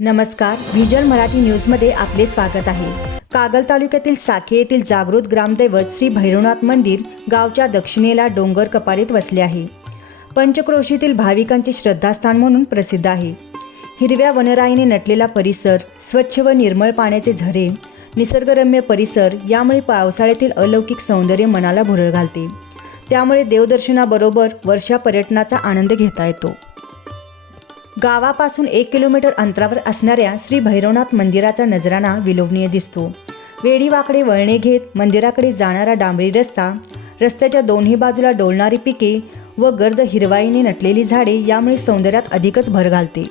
नमस्कार व्हिजन मराठी न्यूजमध्ये आपले स्वागत आहे. कागल तालुक्यातील साखे येथील जागृत ग्रामदैवत श्री भैरवनाथ मंदिर गावच्या दक्षिणेला डोंगर कपारीत वसले आहे. पंचक्रोशीतील भाविकांचे श्रद्धास्थान म्हणून प्रसिद्ध आहे. हिरव्या वनराईने नटलेला परिसर स्वच्छ व निर्मळ पाण्याचे झरे निसर्गरम्य परिसर यामुळे पावसाळ्यातील अलौकिक सौंदर्य मनाला भुरळ घालते. त्यामुळे देवदर्शनाबरोबर वर्षा पर्यटनाचा आनंद घेता येतो. गावापासून एक किलोमीटर अंतरावर असणाऱ्या श्री भैरवनाथ मंदिराचा नजराणा विलोभनीय दिसतो. वेडीवाकडे वळणे घेत मंदिराकडे जाणारा डांबरी रस्ता रस्त्याच्या दोन्ही बाजूला डोलणारी पिके व गर्द हिरवाईने नटलेली झाडे यामुळे सौंदर्यात अधिकच भर घालते.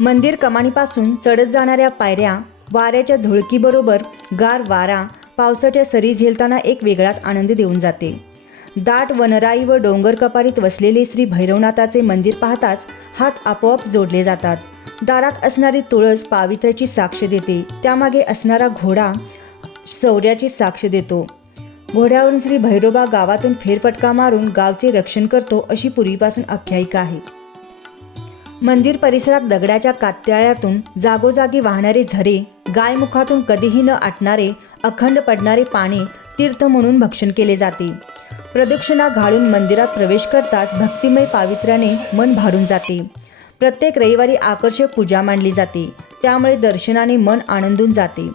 मंदिर कमानीपासून चढत जाणाऱ्या पायऱ्या वाऱ्याच्या झुळकीबरोबर गार वारा पावसाच्या सरी झेलताना एक वेगळाच आनंद देऊन जाते. दाट वनराई व डोंगर कपारीत वसलेले श्री भैरवनाथाचे मंदिर पाहताच हात आपोआप जोडले जातात. दारात असणारी तुळस पावित्र्याची साक्ष देते. त्यामागे असणारा घोडा शौर्याची साक्ष देतो. घोड्यावरून श्री भैरोबा गावातून फेरफटका मारून गावचे रक्षण करतो अशी पूर्वीपासून आख्यायिका आहे. मंदिर परिसरात दगडाच्या कात्याळ्यातून जागोजागी वाहणारे झरे गायमुखातून कधीही न आटणारे अखंड पडणारे पाणी तीर्थ म्हणून भक्षण केले जाते. प्रदक्षिणा घालून मंदिरात प्रवेश करताच भक्तिमय पावित्र्याने मन भारून जाते. प्रत्येक रविवारी आकर्षक पूजा मांडली जाते. त्यामुळे दर्शनाने मन आनंदून जाते.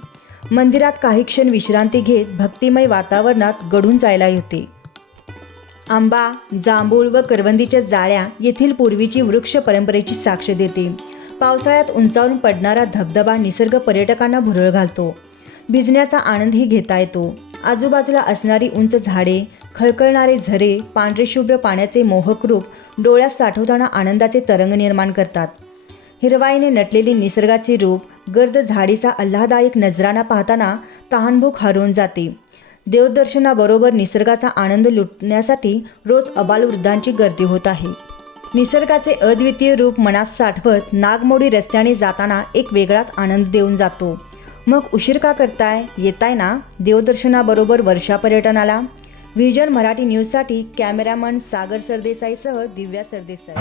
मंदिरात काही क्षण विश्रांती घेत भक्तिमय वातावरणात गढून जायला होते आंबा जांभूळ व करवंदीच्या जाळ्या येथील पूर्वीची वृक्ष परंपरेची साक्ष देते. पावसाळ्यात उंचावरून पडणारा धबधबा निसर्ग पर्यटकांना भुरळ घालतो. भिजण्याचा आनंदही घेता येतो. आजूबाजूला असणारी उंच झाडे खळखळणारे झरे पांढरे शुभ्र पाण्याचे मोहक रूप डोळ्यात साठवताना आनंदाचे तरंग निर्माण करतात. हिरवाईने नटलेली निसर्गाचे रूप गर्द झाडीचा आल्हादायक नजराना पाहताना तहानभूक हरवून जाते. देवदर्शनाबरोबर निसर्गाचा आनंद लुटण्यासाठी रोज अबालवृद्धांची गर्दी होत आहे. निसर्गाचे अद्वितीय रूप मनात साठवत नागमोडी रस्त्याने जाताना एक वेगळाच आनंद देऊन जातो. मग उशीर का करताय? येताय ना? देवदर्शनाबरोबर वर्षा पर्यटनाला? व्हिजन मराठी न्यूजसाठी कॅमेरामन सागर सरदेसाईसह दिव्या सरदेसाई.